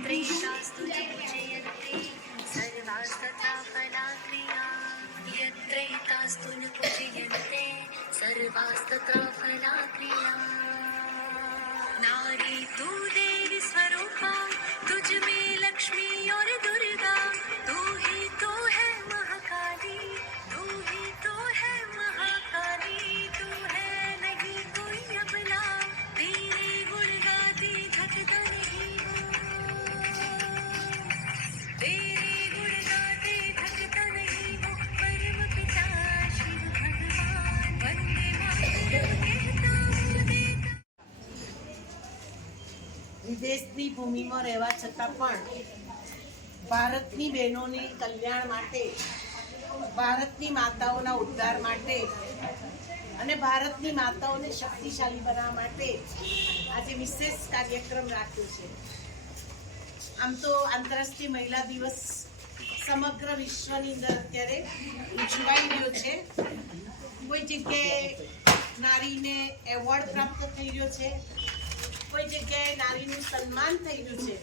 यत्रैतास्तुति पूजयन्ते सर्वास्तथा फलाक्रिया यत्रैतास्तुति पूजयन्ते सर्वास्तथा फलाक्रिया नारी तू देवी स्वरूपा तुझ में लक्ष्मी और दुर्गा तू ही तो है महाकाली तू ही तो है महाकाली तू है नहीं कोई अपना तेरे गुण गाती थकता नहीं तेरे गुण गाते थकता नहीं हो परम पिता शिव भगवान वंदे मातरम कहता हूँ देता। વિદેશની ભૂમિમાં રહેવા છતાં પણ ભારતની બહેનોની કલ્યાણ માટે, ભારતની માતાઓના ઉદ્ધાર માટે અને ભારતની માતાઓને શક્તિશાળી બનાવવા માટે આજે વિશેષ કાર્યક્રમ રાખ્યો છે. આમ તો આંતરરાષ્ટ્રીય મહિલા દિવસ સમગ્ર વિશ્વની અંદર અત્યારે ઉજવાઈ રહ્યો છે. કોઈ જગ્યાએ નારીને એવોર્ડ પ્રાપ્ત થઈ રહ્યો છે, કોઈ જગ્યાએ નારીનું સન્માન થઈ રહ્યું છે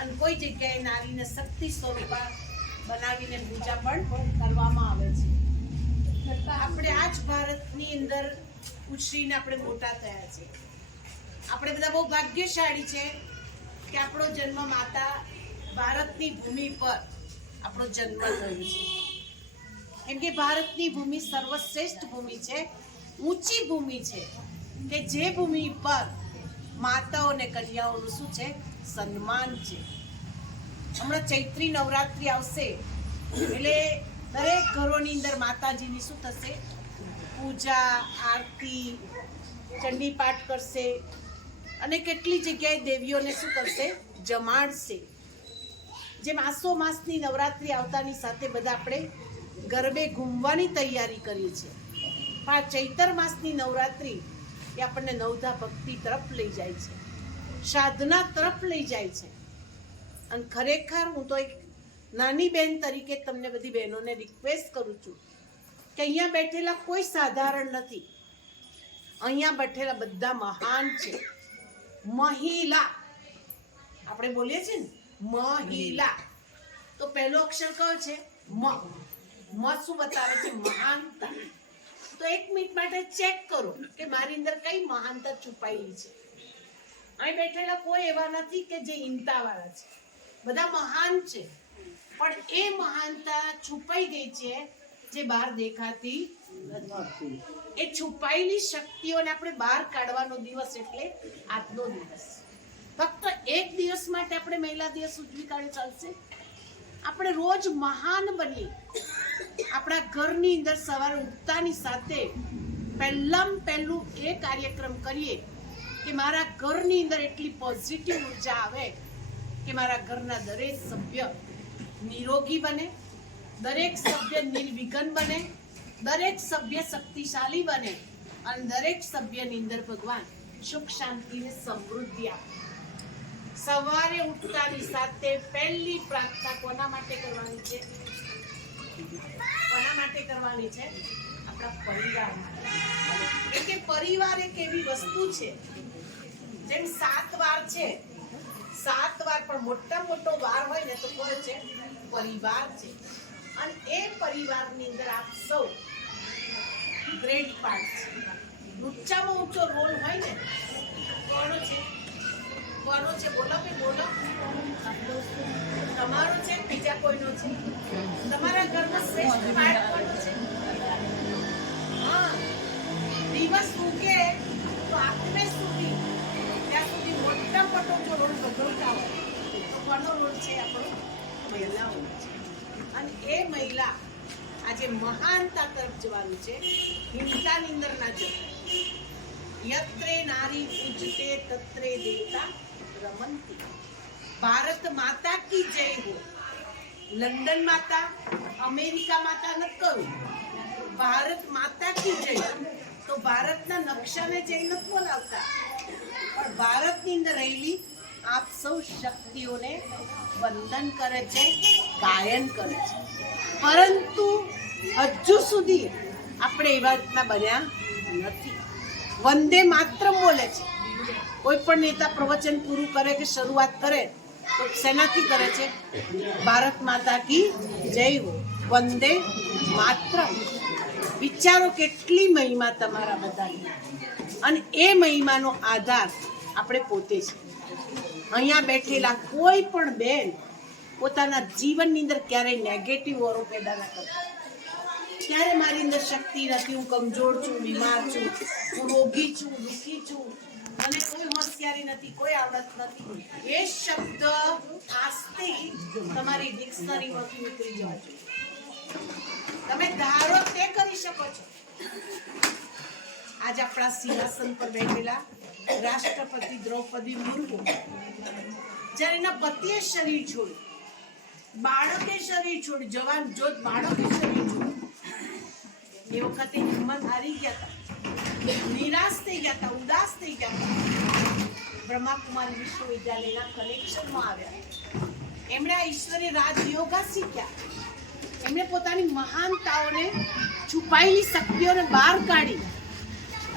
અને કોઈ જગ્યાએ નારીને શક્તિ સ્વરૂપા બનાવીને પૂજા પણ કરવામાં આવે છે. આપણે આ જ ભારતની અંદર ઉછરીને આપણે મોટા થયા છે. આપણે બધા બહુ ભાગ્યશાળી છે કે આપણો જન્મ માતા ભારતની ભૂમિ પર આપણો જન્મ થયો છે. કેમ કે ભારતની ભૂમિ સર્વશ્રેષ્ઠ ભૂમિ છે, ઊંચી ભૂમિ છે કે જે ભૂમિ પર માતાઓ અને કન્યાઓનું શું છે, સન્માન છે. હમણાં ચૈત્રી નવરાત્રિ આવશે એટલે દરેક ઘરોની અંદર માતાજીની શું થશે, પૂજા, આરતી, ચંડી પાઠ કરશે અને કેટલી જગ્યાએ દેવીઓને શું કરશે, જમાડશે. જેમ આસો માસની નવરાત્રિ આવતાની સાથે બધા આપણે ગરબે ઘૂમવાની તૈયારી કરીએ છીએ, પણ આ ચૈતર માસની નવરાત્રિ એ આપણને નવધા ભક્તિ તરફ લઈ જાય છે, સાધના તરફ લઈ જાય છે. અને ખરેખર હું તો એક નાની બહેન તરીકે તમને બધી બહેનોને રિક્વેસ્ટ કરું છું કે અહીંયા બેઠેલા કોઈ સાધારણ નથી, અહીંયા બેઠેલા બધા મહાન છે. મહિલા આપણે બોલીએ છીએ ને, મહિલા તો પહેલો અક્ષર કયો છે, મ. મ શું બતાવે છે, મહાનતા. તો એક મિનિટ માટે ચેક કરો કે મારી અંદર કઈ મહાનતા છુપાયેલી છે. અહીં બેઠેલા કોઈ એવા નથી કે જે હિંતાવાળા છે, બધા મહાન છે, પણ એ મહાનતા છુપાઈ ગઈ છે જે બહાર દેખાતી નથી. એ છુપાયેલી શક્તિઓને આપણે બહાર કાઢવાનો દિવસ એટલે આજનો દિવસ. ફક્ત એક દિવસ માટે આપણે મહિલા દિવસ ઉજવી કાઢે ચાલશે? આપણે રોજ મહાન બનીએ. આપણા ઘરની અંદર સવારે ઉઠતાની સાથે પહેલું એ કાર્યક્રમ કરીએ કે મારા ઘરની અંદર એટલી પોઝિટિવ ઉર્જા આવે કે મારા ઘરના દરેક સભ્ય નિરોગી બને, દરેક સભ્ય નિર્વિઘ્ન બને, દરેક સભ્ય શક્તિશાળી બને અને દરેક સભ્યની અંદર ભગવાન સુખ શાંતિ ને સમૃદ્ધિ આપે. સવારે ઉઠતાની સાથે પહેલી પ્રાર્થના કોના માટે કરવાની છે? કોના માટે કરવાની છે? આપણા પરિવાર માટે. કે પરિવાર એક એવી વસ્તુ છે જેમ 7 વાર છે, 7 વાર પણ મોટો વાર હોય ને તો કોણ છે? પરિવાર છે. અને એ પરિવારની અંદર આપ સૌ ગ્રેટ પાર્ટ છે. ઊંચામાં ઊંચો રોલ હોય ને કોનો છે? કોનો છે? બોલો કે બોલો. તમારો છે, બીજા કોઈનો છે? તમારા ઘરનો શ્રેષ્ઠ પાર્ટ કોનો છે? હા, દિવસ ઉગે તો આખરે સુધી ત્યાં સુધી મોટો જો રોલ ભજવતા હોય તો કોનો રોલ છે? આપણો મહિલાઓનો છે. અને એ મહિલા આજે મહાનતા તરફ જવાનું છે, હિંસાની અંદર ના જતા. યત્રે નારી પૂજતે તત્રે દેવતા રમંતી. ભારત માતા કી જય હો. લંડન માતા, અમેરિકા માતા ન કહું, ભારત માતા કી જય. તો ભારતના નકશાને જય નથી બોલાવતા, પણ ભારતની અંદર રહેલી આપ સૌ શક્તિઓને વંદન કરે છે, ગાયન કરે છે. પરંતુ હજુ સુધી આપણે એવા રીતના બન્યા નથી. વંદે માતરમ બોલે છે. કોઈ પણ નેતા પ્રવચન પૂરું કરે કે શરૂઆત કરે તો શેનાથી કરે છે? ભારત માતા કી જય હો, વંદે માતરમ. વિચારો કેટલી મહિમા તમારા બધાની. અને એ મહિમાનો આધાર આપણે પોતે છે. અહીંયા બેઠેલા કોઈ પણ બેન પોતાના જીવનની અંદર ક્યારેય નેગેટિવ ઓરો પેદા ના કરતા. ક્યારે મારી અંદર શક્તિ નથી, હું કમજોર છું, બીમાર છું, હું રોગી છું, દુઃખી છું, મને કોઈ હોશિયારી નથી, કોઈ આવડત નથી, એ શબ્દ આજથી તમારી ડિક્શનરીમાંથી ઉતરી જવા જોઈએ. તમે ધારો તે કરી શકો છો. આજ આપણા સિંહાસન પર બેઠેલા રાષ્ટ્રપતિ દ્રૌપદી મુર્મુ જ્યારે એના પતિએ શરીર છોડ્યું, બાળકે શરીર છોડ્યું, જવાન જોત બાળકે શરીર છોડ્યું, એ વખતે હિંમત હારી ગયા હતા, નિરાશ થઈ ગયા હતા, ઉદાસ થઈ ગયા હતા. બ્રહ્માકુમારી વિશ્વવિદ્યાલયના કનેક્શનમાં આવ્યા. એમણે આ ઈશ્વરી રાજયોગા શીખ્યા. એમણે પોતાની મહાનતાઓને, છુપાયેલી શક્તિઓને બહાર કાઢી.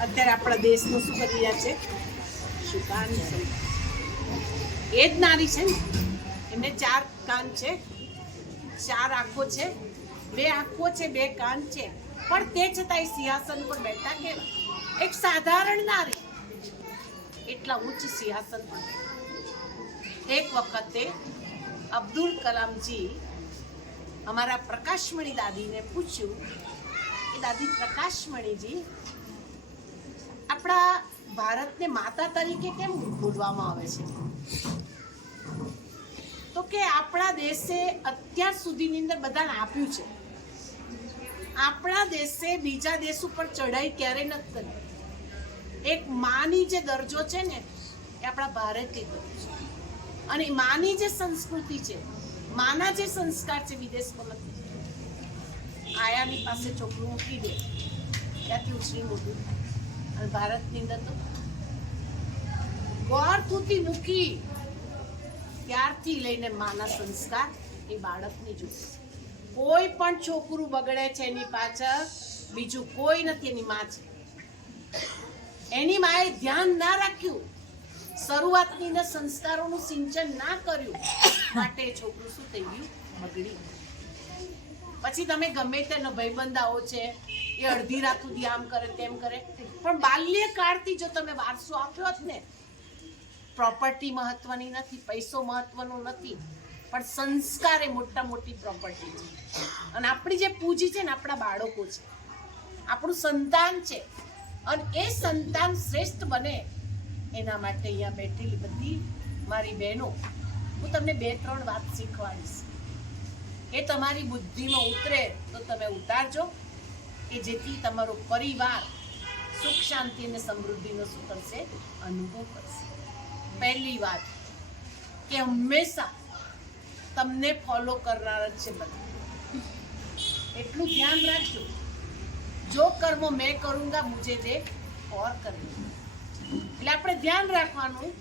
અત્યારે આપણા દેશનું શું કરી રહ્યા છે? શુકાન. એ જ નારી છે ને, એમને 4 કાન છે, 4 આંખો છે, 2 આંખો છે, 2 કાન છે, પણ તે છતાં એ સિંહાસન પર બેઠા કેમ? એક સાધારણ નારી એટલા ઉચ્ચ સિંહાસન પર. એક વખતે અબ્દુલ કલામજી અમારા પ્રકાશમણી દાદીને પૂછ્યું કે દાદી પ્રકાશમણીજી, આપણા ભારતને માતા તરીકે કેમ બોલવામાં આવે છે? તો કે આપણા દેશે અત્યાર સુધીની અંદર બધાને આપ્યું છે. આપણા દેશે બીજા દેશ ઉપર ચઢાઈ ક્યારે નથી કરી. એક માની જે દરજ્જો છે ને, એ આપણા ભારતની દરજ્જો છે. અને માની જે સંસ્કૃતિ છે, માના જે સંસ્કાર છે, વિદેશમાં નથી. આયાની પાસે છોકરું મૂકી દે, ત્યાંથી ઉછરી મૂકી. અને ભારતની અંદર તો ગોરથુથી મૂકી ત્યારથી લઈને માના સંસ્કાર એ બાળકની જોઈએ. કોઈ પણ છોકરું બગડે છે એની પાછળ બીજું કોઈ નથી, એની માં છે. એની માએ ધ્યાન ના રાખ્યું, શરૂઆતની અંદર સંસ્કારોનું સિંચન ના કર્યું, માટે એ છોકરું શું થઈ ગયું? બગડી. પછી તમે ગમે તેનો ભાઈબંધાઓ છે, એ અડધી રાત સુધી આમ કરે તેમ કરે, પણ બાલ્યકાળથી જો તમે વારસો આપ્યો હોત ને, પ્રોપર્ટી મહત્વની નથી, પૈસો મહત્વનો નથી, પણ સંસ્કાર એ મોટી પ્રોપર્ટી છે. અને આપણી જે પૂંજી છે ને, આપણા બાળકો છે, આપણું સંતાન છે. અને એ સંતાન શ્રેષ્ઠ બને એના માટે અહીંયા બેઠેલી બધી મારી બહેનો, હું તમને 2-3 વાત શીખવાડીશ. એ તમારી બુદ્ધિમાં ઉતરે તો તમે ઉતારજો, કે જેથી તમારો પરિવાર સુખ શાંતિ અને સમૃદ્ધિનો શું કરશે? અનુભવ કરશે. પહેલી વાત કે હંમેશા તમને ફોલો કરનાર જ છે બધા. એટલું ધ્યાન રાખજો, જો કર્મો મેં કरूंगा મુझे દે और કરવું. એટલે આપણે ધ્યાન રાખવાનું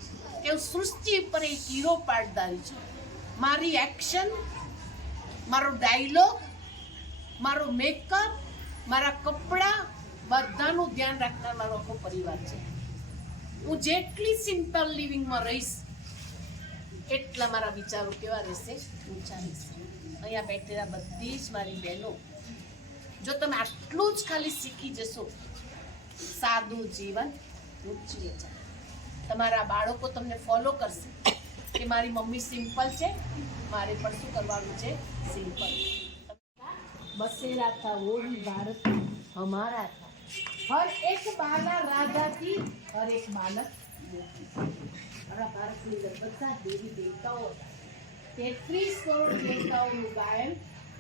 કે હું સૃષ્ટિ પર એક હીરો પાટદારી છું. મારી એક્શન, મારો ડાયલોગ, મારો મેકઅપ, મારા કપડાં, બધાનું ધ્યાન રાખનાર મારો આખો પરિવાર છે. હું જેટલી સિમ્પલ લિવિંગમાં રહીશ એટલા મારા વિચારો કેવા રહેશે? ઊંચા રહેશે. અહીંયા બેઠેલા બધી જ મારી બહેનો, જો તમે આટલું જ ખાલી શીખી જશો, સાદું જીવન, ઉચ્ચ વિચાર, તમારા બાળકો તમને ફોલો કરશે કે મારી મમ્મી સિમ્પલ છે, મારે પણ શું કરવાનું છે? સિમ્પલ. બસેરા था वो भी भारत हमारा था, हर एक बाला राजा थी, हर एक बालक આપણા ભારતની અંદર બધા દેવી દેવતાઓ હતા. 33 કરોડ દેવતાઓનું ગાયન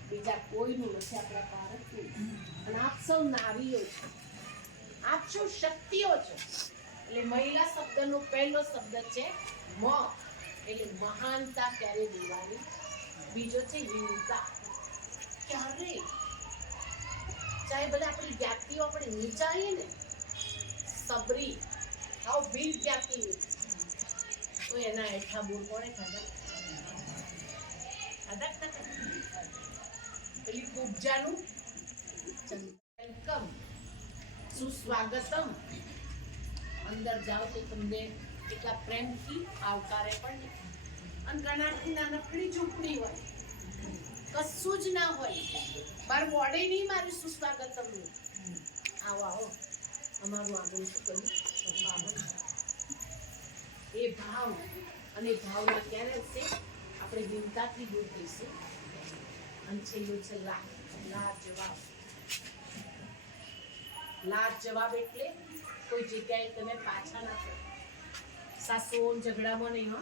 બીજા કોઈનું નથી, આપણા ભારતનું. અને આપ સૌ નારીઓ છો, આપ સૌ શક્તિઓ છો. એટલે મહિલા શબ્દનો પહેલો શબ્દ છે મ, એટલે મહાનતા ક્યારે દેવાની. બીજો છે હીનતા. ક્યારે ચાહે ભલે આપણી જ્ઞાતિઓ આપણે નીચાઈએ ને, સબરી આવ વીર જ્ઞાતિ તો એના હેઠા બોલ કોણે ખાધા? પેલી પૂજાનું વેલકમ, સુસ્વાગતમ. અંદર જાઓ તો તમને એટલા પ્રેમથી આવકારે પણ નહીં. અને ઘણાથી નાનકડી ઝૂંપડી હોય, કશું જ ના હોય, બાર બોડે નહીં મારું સુસ્વાગતમનું. આવો આવો, અમારું આગળ શું કર્યું? એ ભાવ અને ભાવના ક્યારે હશે? આપણે હિંમતાથી દૂર થઈશું. અને છેલ્લું છે લાજવાબ. લાજવાબ એટલે કોઈ જગ્યાએ તમે પાછા ના કરો. સાસુ ઝઘડામાં નહીં, હો.